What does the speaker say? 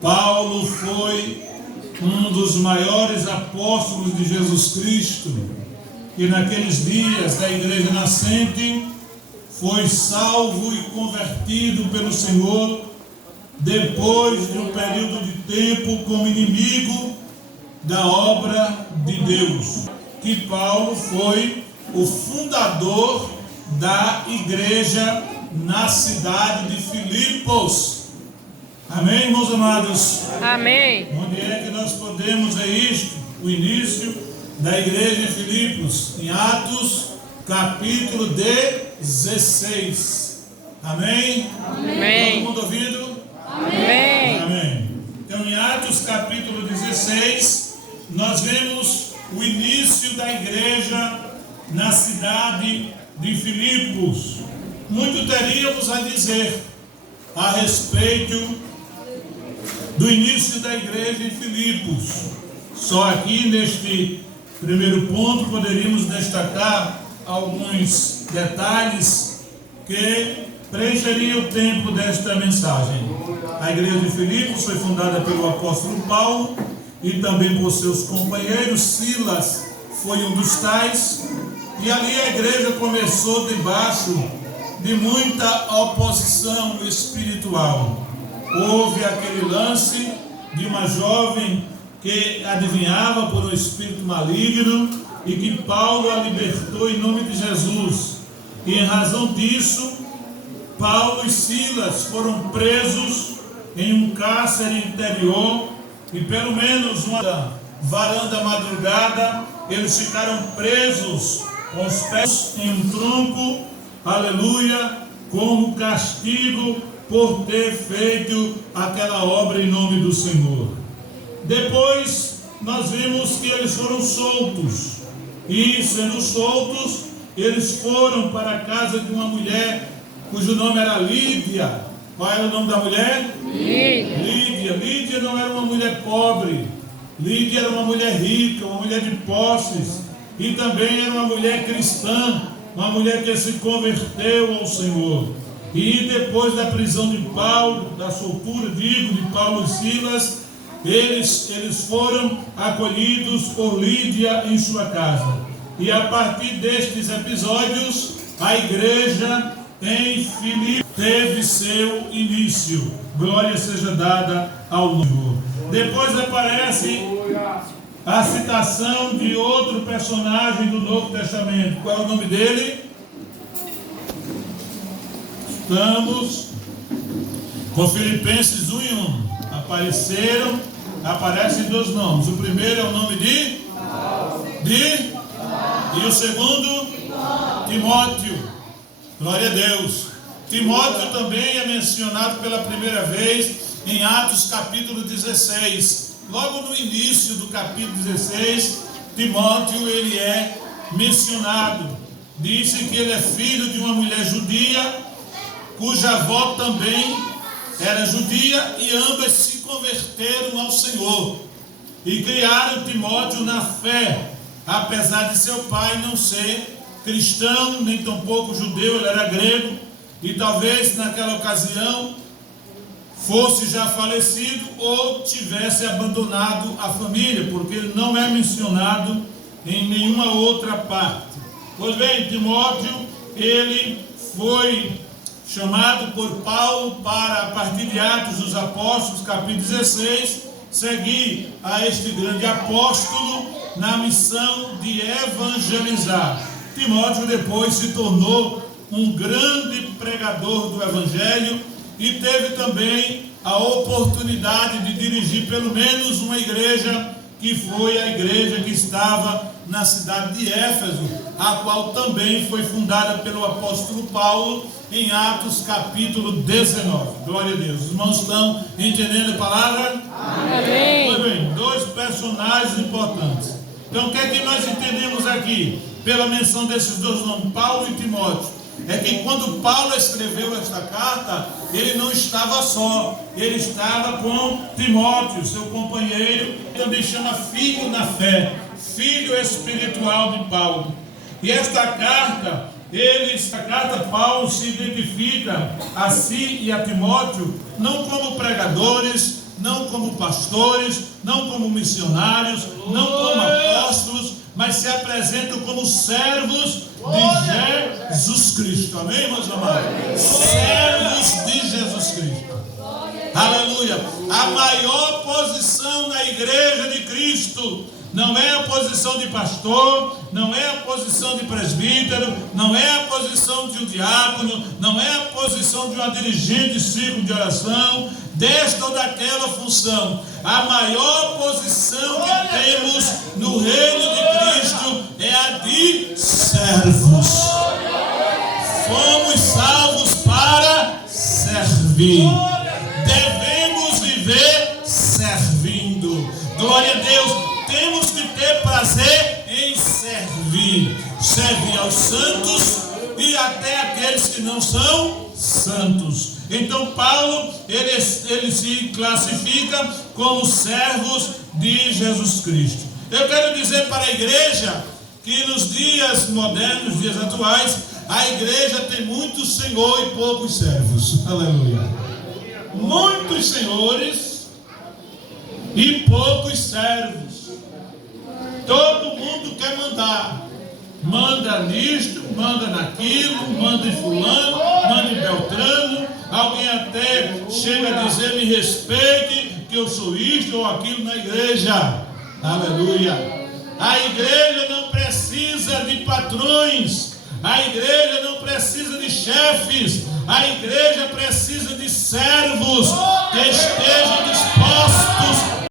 Paulo foi um dos maiores apóstolos de Jesus Cristo, que naqueles dias da igreja nascente foi salvo e convertido pelo Senhor depois de um período de tempo como inimigo da obra de Deus. Que Paulo foi o fundador da igreja na cidade de Filipos. Amém, irmãos amados? Amém. Onde é que nós podemos ver isto? O início da igreja em Filipos, em Atos, capítulo 16. Amém? Amém. Todo mundo ouvindo? Amém. Amém. Então, em Atos, capítulo 16, nós vemos o início da igreja na cidade de Filipos. Muito teríamos a dizer a respeito do início da igreja em Filipos. Só aqui neste primeiro ponto poderíamos destacar alguns detalhes que preencheriam o tempo desta mensagem. A igreja de Filipos foi fundada pelo apóstolo Paulo e também por seus companheiros. Silas foi um dos tais, e ali a igreja começou debaixo de muita oposição espiritual. Houve aquele lance de uma jovem que adivinhava por um espírito maligno e que Paulo a libertou em nome de Jesus. E em razão disso, Paulo e Silas foram presos em um cárcere interior e pelo menos uma varanda madrugada eles ficaram presos com os pés em um tronco, aleluia, como castigo por ter feito aquela obra em nome do Senhor. Depois nós vimos que eles foram soltos, e sendo soltos, eles foram para a casa de uma mulher cujo nome era Lídia. Qual era o nome da mulher? Lídia. Lídia não era uma mulher pobre, Lídia era uma mulher rica, uma mulher de posses, e também era uma mulher cristã, uma mulher que se converteu ao Senhor. E depois da prisão de Paulo, da soltura, de Paulo e Silas, eles foram acolhidos por Lídia em sua casa. E a partir destes episódios, a igreja em Filipos teve seu início. Glória seja dada ao Senhor. Depois aparece a citação de outro personagem do Novo Testamento. Qual é o nome dele? Estamos com Filipenses 1:1. Aparecem dois nomes. O primeiro é o nome de e o segundo Timóteo. Glória a Deus. Timóteo também é mencionado pela primeira vez em Atos capítulo 16. Logo no início do capítulo 16, Timóteo ele é mencionado. Diz-se que ele é filho de uma mulher judia, cuja avó também era judia, e ambas se converteram ao Senhor e criaram Timóteo na fé, apesar de seu pai não ser cristão, nem tampouco judeu, ele era grego, e talvez naquela ocasião fosse já falecido ou tivesse abandonado a família, porque ele não é mencionado em nenhuma outra parte. Pois bem, Timóteo, ele foi chamado por Paulo para, a partir de Atos dos Apóstolos, capítulo 16, seguir a este grande apóstolo na missão de evangelizar. Timóteo depois se tornou um grande pregador do evangelho e teve também a oportunidade de dirigir pelo menos uma igreja, que foi a igreja que estava na cidade de Éfeso, a qual também foi fundada pelo apóstolo Paulo em Atos capítulo 19. Glória a Deus. Os irmãos estão entendendo a palavra? Amém. Muito bem, dois personagens importantes. Então o que é que nós entendemos aqui, pela menção desses dois nomes, Paulo e Timóteo? É que quando Paulo escreveu esta carta, ele não estava só, ele estava com Timóteo, seu companheiro, que também chama filho na fé, filho espiritual de Paulo. E esta carta, Paulo se identifica a si e a Timóteo, não como pregadores, não como como pastores, não como missionários, não como apóstolos, mas se apresentam como servos de Jesus Cristo. Amém, meus amados? Servos de Jesus Cristo. Aleluia. A maior posição na igreja de Cristo não é a posição de pastor, não é a posição de presbítero, não é a posição de um diácono, não é a posição de uma dirigente de círculo de oração, desta ou daquela função. A maior posição que temos no reino de Cristo é a de servos. Fomos salvos para servir. Devemos viver servindo. Glória a Deus. Temos que ter prazer em servir. Servir aos santos e até aqueles que não são santos. Então Paulo, ele se classifica como servos de Jesus Cristo. Eu quero dizer para a igreja que nos dias modernos, dias atuais, a igreja tem muitos senhor e poucos servos. Aleluia. Muitos senhores e poucos servos. Todo mundo quer mandar. Manda nisto, manda naquilo, manda em fulano, manda em Beltrano. Alguém até chega a dizer: me respeite, que eu sou isto ou aquilo na igreja. Aleluia. A igreja não precisa de patrões. A igreja não precisa de chefes. A igreja precisa de servos que estejam dispostos